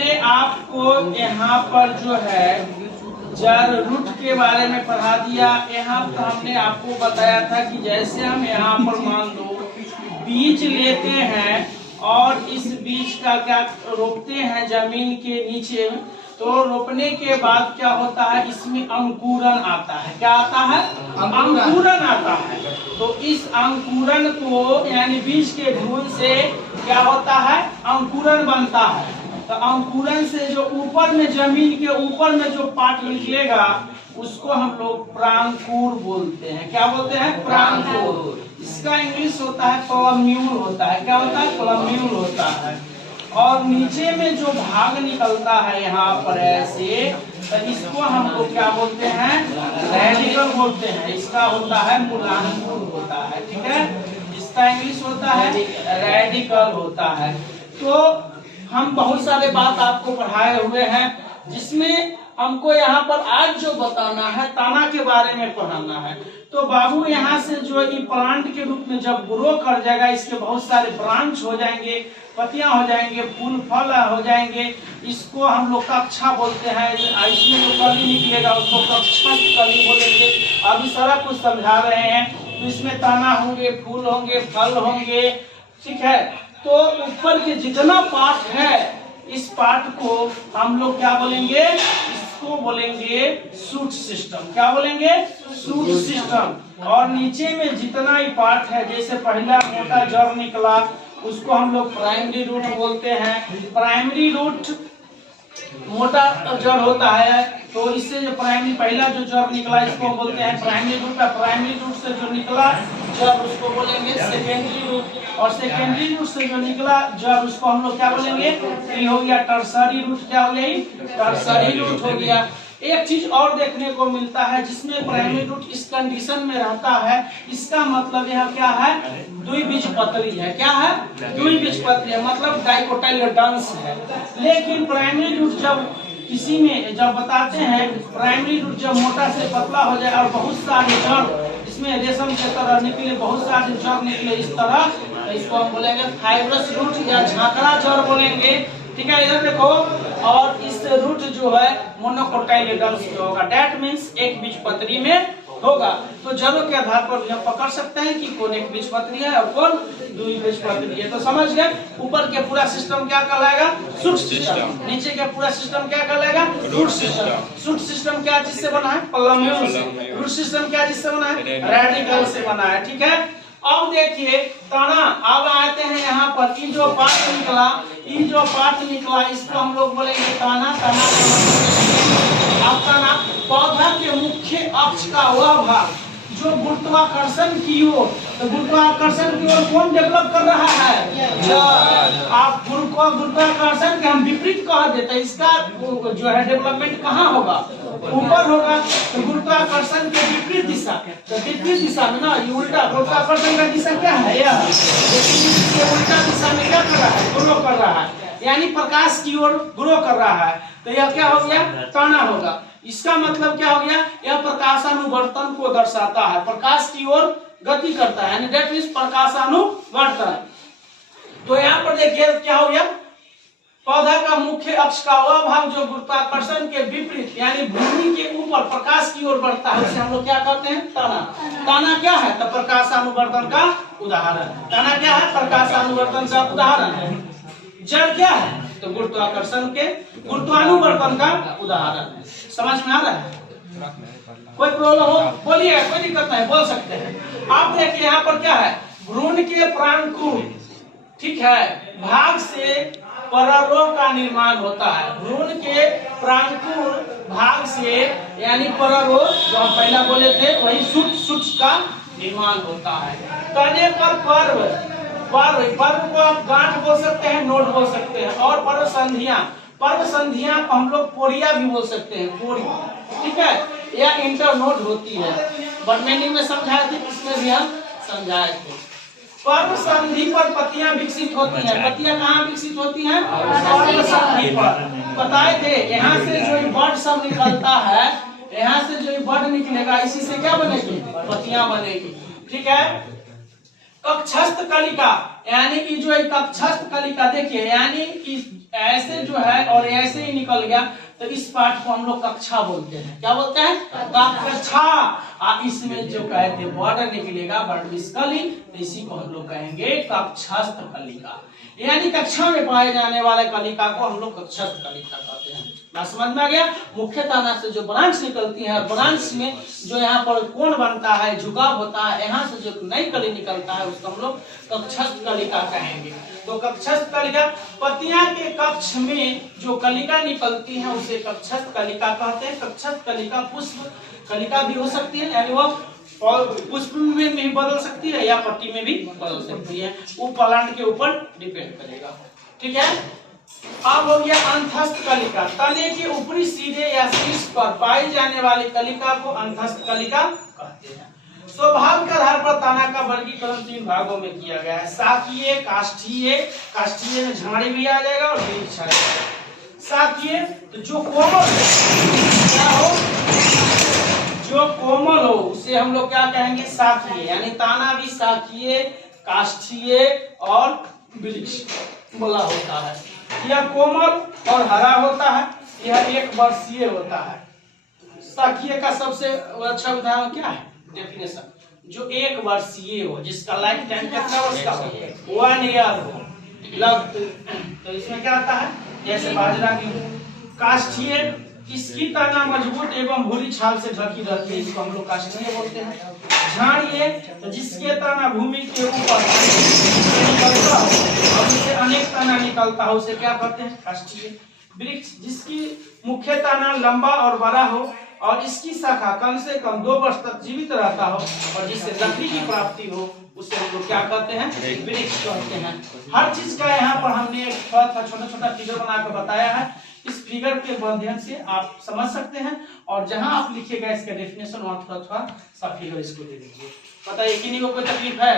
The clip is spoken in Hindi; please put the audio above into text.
हमने आपको यहाँ पर जो है जड़ रूट के बारे में पढ़ा दिया। यहाँ पर हमने आपको बताया था कि जैसे हम यहाँ पर मान लो बीज लेते हैं और इस बीज का क्या रोपते हैं जमीन के नीचे, तो रोपने के बाद क्या होता है, इसमें अंकुरन आता है। क्या आता है? अंकुरन आता है। तो इस अंकुरन को यानी बीज के भ्रूण से क्या होता है, अंकुरन बनता है। तो अंकुरन से जो ऊपर में जमीन के ऊपर में जो पार्ट निकलेगा उसको हम लोग प्रांकुर बोलते हैं। क्या बोलते हैं? प्रांकुर। इसका इंग्लिश होता है प्लम्यूल होता है। क्या होता है? प्लम्यूल होता है। और नीचे में जो भाग निकलता है यहाँ पर ऐसे, तो इसको हम लोग क्या बोलते हैं? रेडिकल बोलते हैं। इसका होता है मूलांकुर होता है। ठीक है, इसका इंग्लिश होता है रेडिकल होता है। तो हम बहुत सारे बात आपको पढ़ाए हुए हैं, जिसमें हमको यहाँ पर आज जो बताना है ताना के बारे में पढ़ाना है। तो बाबू यहाँ से जो ये प्लांट के रूप में जब ग्रो कर जाएगा, इसके बहुत सारे ब्रांच हो जाएंगे, पत्तियां हो जाएंगे, फूल फल हो जाएंगे। इसको हम लोग कक्षा बोलते हैं। इसमें जो कली निकलेगा उसको कक्षा कली बोलेंगे। अभी सारा कुछ समझा रहे हैं। तो इसमें तना होंगे, फूल होंगे, फल होंगे। ठीक है, तो ऊपर के जितना पार्ट है इस पार्ट को हम लोग क्या बोलेंगे? इसको बोलेंगे शूट सिस्टम। क्या बोलेंगे? Shoot system. और नीचे में जितना ही पार्ट है, जैसे पहला मोटा जड़ निकला उसको हम लोग प्राइमरी रूट बोलते हैं। प्राइमरी रूट मोटा जड़ होता है, तो इससे जो प्राइमरी पहला जो जड़ निकला इसको हम बोलते हैं प्राइमरी रूट। प्राइमरी रूट से जो निकला जड़ उसको बोलेंगे सेकेंडरी रूट। और सेकेंडरी रूट से जो निकला जड़ उसको हम लोग क्या बोलेंगे? ये हो गया टर्सरी रूट। क्या हो गया? टर्सरी रूट हो गया। एक चीज और देखने को मिलता है, जिसमें प्राइमरी रूट इस कंडीशन में रहता है, इसका मतलब यह क्या है? द्विबीजपत्री है। क्या है? द्विबीजपत्री है, मतलब डाइकोटाइलेडन्स है। लेकिन प्राइमरी रूट जब किसी में जब बताते हैं, प्राइमरी रूट जब मोटा से पतला हो जाए और बहुत सारे जड़ इसमें रेशम के तरह निकले, बहुत सारे जड़ निकले इस तरह, तो इसको हम बोलेंगे फाइब्रस रूट या झाकड़ा जड़ बोलेंगे। ठीक है, इधर देखो। और इस रूट जो है मोनोकोटाइलेडन्स में होगा। दैट मींस एक बीजपत्री में होगा। तो जड़ों के आधार पर हम पकड़ सकते हैं कि कौन एक बीजपत्री है और कौन द्विबीजपत्री है। तो समझ गए, ऊपर के पूरा सिस्टम क्या कहलाएगा? Shoot system. नीचे के पूरा सिस्टम क्या कहलाएगा? Root system. शूट सिस्टम क्या चीज से बना है? प्लम्यूल से। रूट सिस्टम क्या चीज से बना है? रेडिकल से बना है। ठीक है, अब देखिए तना। अब आते हैं यहाँ पर, ये जो पार्ट निकला, ये जो पार्ट निकला इसको हम लोग बोलेंगे तना। तना अब तना पौधा के मुख्य अक्ष का वह भाग जो गुरुत्वाकर्षण की ओर, तो गुरुत्वाकर्षण की ओर कौन डेवलप कर रहा है? जड़। आप गुरुत्वाकर्षण के हम विपरीत कह देते हैं, इसका जो है डेवलपमेंट कहाँ होगा? ऊपर होगा। तो गुरुत्वाकर्षण के विपरीत दिशा, तो विपरीत दिशा में ना, ये उल्टा गुरुत्वाकर्षण का दिशा क्या है? यह, लेकिन इसके उल्टा दिशा में क्या कर रहा है? ग्रो कर रहा है, यानी प्रकाश की ओर ग्रो कर रहा है। तो यह क्या हो गया? तना होगा। इसका मतलब क्या हो गया? यह प्रकाशानुवर्तन को दर्शाता है, प्रकाश की ओर गति करता है, यानी दैट मींस प्रकाशानुवर्तन। तो यहाँ पर देखिए क्या हो गया? पौधा का मुख्य अक्ष का वह भाग जो गुरुत्वाकर्षण के विपरीत यानी भूमि के ऊपर प्रकाश की ओर बढ़ता है, उसे हम लोग क्या कहते हैं? तना। तना क्या है? तो प्रकाशानुवर्तन का उदाहरण। तना क्या है? प्रकाशानुवर्तन का उदाहरण है। जड़ क्या है? तो गुरुत्वाकर्षण के गुरुत्वानुवर्तन का उदाहरण है। समझ में आ रहा है? कोई प्रॉब्लम हो बोलिए, कोई दिक्कत नहीं, बोल सकते हैं। आप देखिए यहाँ पर क्या है? भ्रूण के प्रांकुर, ठीक है, भाग से परारोह का निर्माण होता है। भ्रूण के प्रांकुर भाग से यानी परारोह, जो हम पहला बोले थे, वही शूट का निर्माण होता है। तने पर पर्व, पर्व को आप गांठ बोल सकते हैं, नोड बोल सकते हैं। और पर्व संधियां को हम लोग पोरिया भी बोल सकते हैं, पोरी। ठीक है, यह इंटरनोड होती है। बर्मेनी में समझाए थे, इसमें भी हम समझाए थे। पर्व संधि पर पत्तियां विकसित होती हैं। पत्तियां कहाँ विकसित होती हैं? पर्व संधि पर। बताए थे, यहाँ से जो बड सब निकलता है, यहाँ से जो बड निकलेगा, इसी से क्या बनेगी? पत्तियां बनेगी। ठीक है, कक्षस्थ कलिका, यानी कि जो कक्षस्थ कलिका देखिए, यानी कि ऐसे जो है और ऐसे ही निकल गया तो इस पार्ट को हम लोग कक्षा बोलते हैं। क्या बोलते हैं? कक्षा। इसमें जो कहते हैं बॉर्डर निकलेगा बर्डिस्कली, तो इसी को हम लोग कहेंगे कक्षस्थ कलिका। यानी कक्षा में पाए जाने वाले कलिका को हम लोग कक्षस्थ कलिका कहते हैं। बात समझ में आ गया? मुख्य तना से जो ब्रांच निकलती है, ब्रांच में जो यहाँ पर कोण बनता है, झुकाव होता है, यहाँ से जो नई कली निकलता है उसको हम लोग कक्षस्थ कलिका कहेंगे। तो कक्षस्थ कलिका, पत्तियां के कक्ष में जो कलिका निकलती है उसे कक्षस्थ कलिका कहते हैं। कक्षस्थ कलिका पुष्प कलिका भी हो सकती है, यानी वो पुष्प में भी बदल सकती है या पत्ती में भी बदल सकती है, वो प्लांट के ऊपर डिपेंड करेगा। ठीक है। अब हो गया अंतस्थ कलिका। तने के ऊपरी सिरे या शीर्ष पर पाई जाने वाली कलिका को अंतस्थ कलिका कहते हैं। स्वभाव के आधार पर तना का वर्गीकरण 3 भागों में किया गया है, शाकीय, काष्ठीय। काष्ठीय में झाड़ी भी आ जाएगा और वृक्ष आ जाएगा। शाकीय तो जो कोमल क्या हो, जो कोमल हो उसे हम लोग क्या कहेंगे? शाकीय। यानी ताना भी शाकीय, काष्ठीय और वृक्ष बोला होता है। यह कोमल और हरा होता है, यह 1 वर्षीय होता है। शाकीय का सबसे अच्छा उदाहरण क्या है? डेफिनेशन, जो 1 वर्षीय हो, जिसका लाइफ टाइम कितना उसका 1 ईयर हो लग, तो इसमें क्या आता है? जैसे बाजरा की। काष्ठीय, इसकी तना मजबूत एवं भूरी छाल से ढकी रहती है, इसको हम लोग काष्ठीय बोलते हैं। झाड़िए तो जिसके तना भूमि के ऊपर निकलता हो और उससे अनेक तना निकलता हो उसे क्या कहते हैं? काष्ठीय। वृक्ष, जिसकी मुख्य तना लंबा और बड़ा हो और इसकी शाखा कम से कम 2 वर्ष तक जीवित रहता हो और जिससे लकड़ी की प्राप्ति हो उसे हम लोग क्या कहते हैं? वृक्ष कहते हैं। हर चीज का यहाँ पर हमने एक छोटा छोटा फिगर बनाकर बताया है। इस फिगर के माध्यम से आप समझ सकते हैं, और जहां आप लिखिएगा इसका डेफिनेशन वहां थोड़ा सा फिगर इसको दे दीजिए। पता है कि नहीं? कोई तकलीफ है?